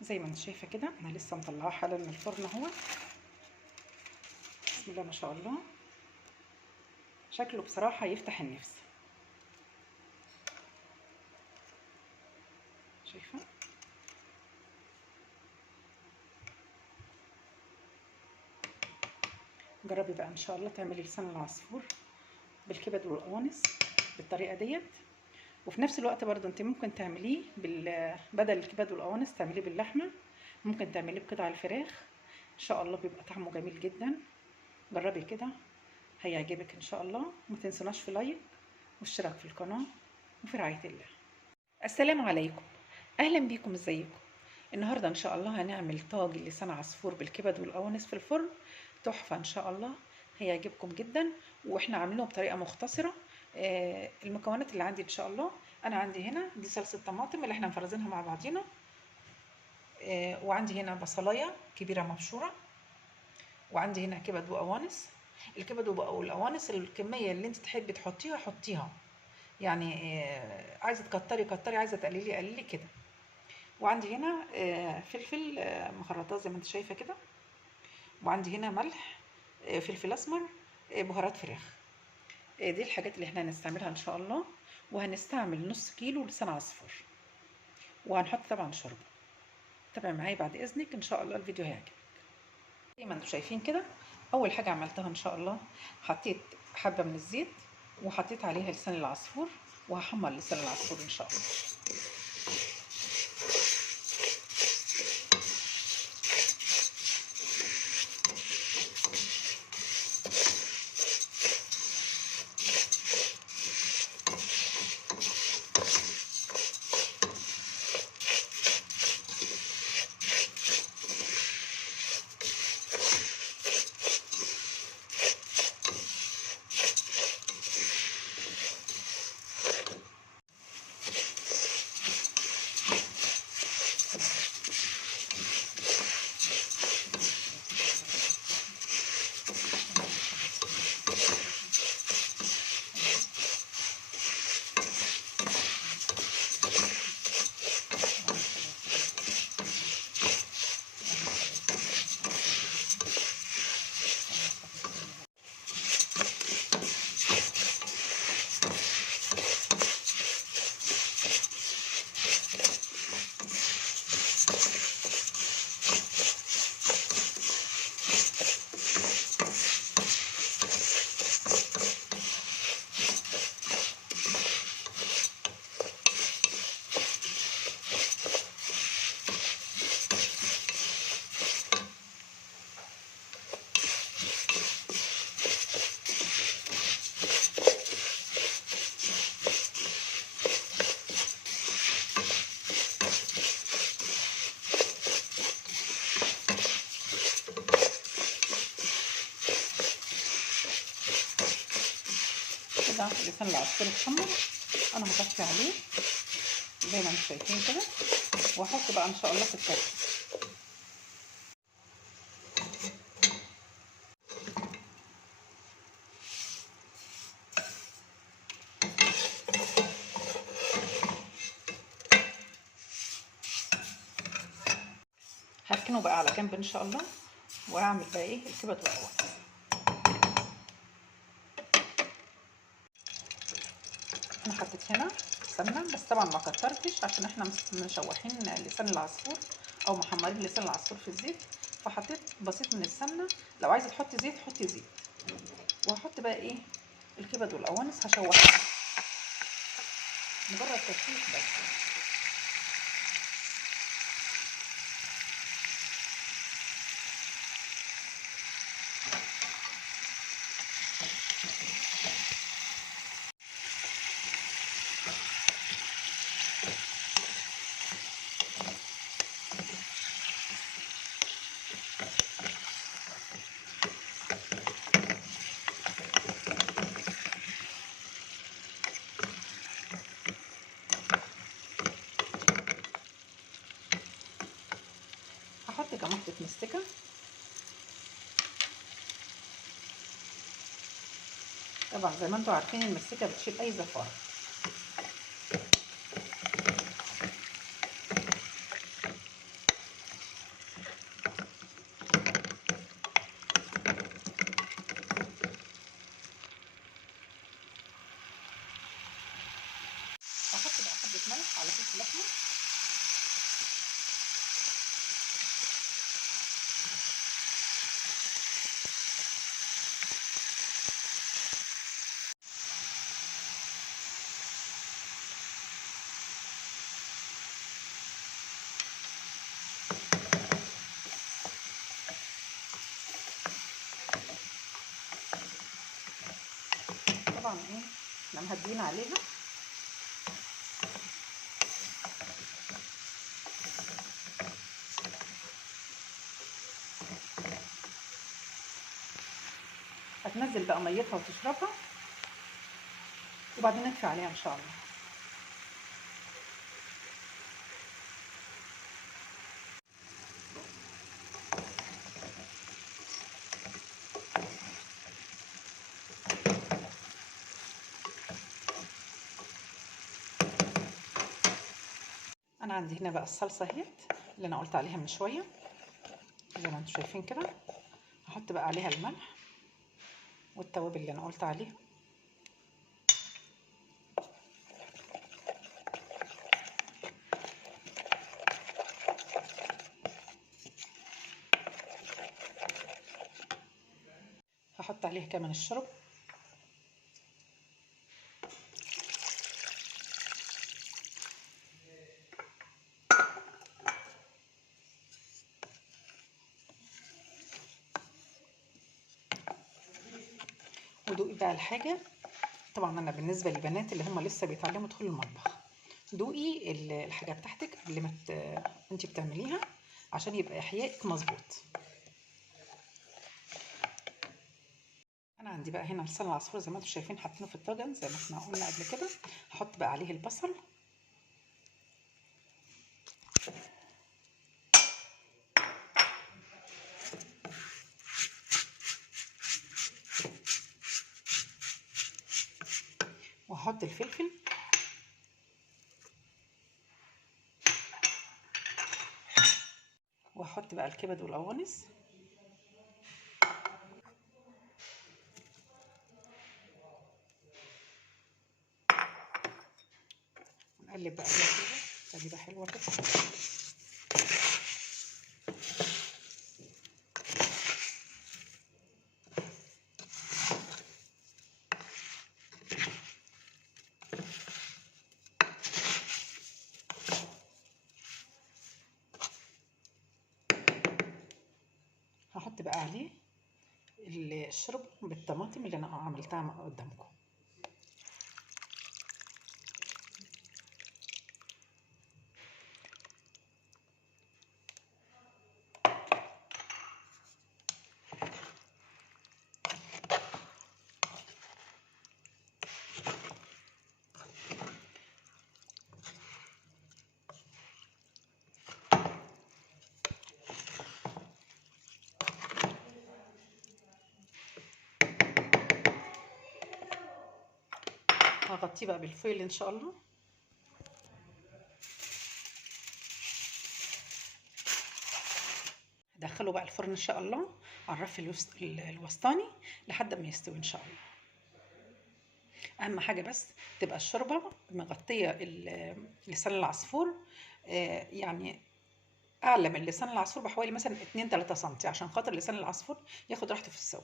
زي ما انت شايفه كده انا لسه مطلعاه حالا من الفرن اهو. بسم الله ما شاء الله، شكله بصراحه يفتح النفس. شايفه؟ جربي بقى ان شاء الله تعملي لسان العصفور بالكبد والقوانص بالطريقه ديت. وفي نفس الوقت برضه انت ممكن تعمليه بدل الكبد والقوانص تعمليه باللحمه، ممكن تعمليه بقطع الفراخ، ان شاء الله بيبقى طعمه جميل جدا. جربي كده هيعجبك ان شاء الله. وما تنسوناش في لايك واشتراك في القناه وفي رعايه الله. السلام عليكم، اهلا بيكم، ازيكم؟ النهارده ان شاء الله هنعمل طاجن لسان عصفور بالكبد والقوانص في الفرن، تحفه ان شاء الله، هيعجبكم جدا. واحنا عاملينه بطريقه مختصره. المكونات اللي عندي ان شاء الله، انا عندي هنا دي صلصه طماطم اللي احنا مفرزينها مع بعضينا، وعندي هنا بصلايه كبيره مبشوره، وعندي هنا كبد وقوانص. الكبد والقوانص الكميه اللي انت تحبي تحطيها حطيها، يعني عايزه تكتري كتري، عايزه تقللي قللي كده. وعندي هنا فلفل مخرطاه زي ما انت شايفه كده، وعندي هنا ملح، فلفل اسمر، بهارات فراخ. دي الحاجات اللي احنا هنستعملها ان شاء الله. وهنستعمل نص كيلو لسان عصفور، وهنحط طبعا شوربه. تابع معايا بعد اذنك، ان شاء الله الفيديو هيعجبك. زي ما انتم شايفين كده، اول حاجه عملتها ان شاء الله حطيت حبه من الزيت وحطيت عليها لسان العصفور، وهحمر لسان العصفور ان شاء الله. كده لسان العصفور اتحمر، انا هطفي عليه زي ما انتم شايفين كده، واحط بقى ان شاء الله في الطاسه. هركنه بقى على جنب ان شاء الله، واعمل بقى ايه الكبد والقوانص. انا حطيت هنا سمنه، بس طبعا ما كترتش عشان احنا مشوحين لسان العصفور او محمرين لسان العصفور في الزيت، فحطيت بسيط من السمنه. لو عايزه تحطي زيت حطي زيت. وهحط بقى ايه الكبد والقوانص، هشوحها مجرد تشويح بس. هحط كمان واحده مستكه، طبعا زي ما انتم عارفين المستكه بتشيل اي زفاره. طبعا ايه احنا مهديين عليها. هتنزل بقى ميتها وتشربها وبعدين نطفي عليها ان شاء الله. انا عندي هنا بقى الصلصه اهيت اللي انا قلت عليها من شويه زي ما انتم شايفين كده. هحط بقى عليها الملح والتوابل اللي انا قلت عليها. هحط عليها كمان الشرب. ودوقي بقى الحاجه. طبعا انا بالنسبه للبنات اللي هم لسه بيتعلموا يدخلوا المطبخ، دوقي الحاجه بتاعتك قبل ما انت بتعمليها عشان يبقى احيائك مظبوط. انا عندي بقى هنا لسان العصفور زي ما انتم شايفين حاطينه في الطاجن زي ما احنا قلنا قبل كده. هحط بقى عليه البصل وهحط الفلفل وهحط بقى الكبد والقوانص. نقلب بقى كده تقليبه حلوه كده. هحط بقى عليه الشرب بالطماطم اللي انا عملتها قدامكم. هغطيه بقى بالفويل ان شاء الله. هدخله بقى الفرن ان شاء الله على الرف الوسطاني لحد ما يستوي ان شاء الله. اهم حاجه بس تبقى الشوربه مغطيه لسان العصفور، يعني اعلى من لسان العصفور بحوالي مثلا 2 3 سم عشان خاطر لسان العصفور ياخد راحته في السوا.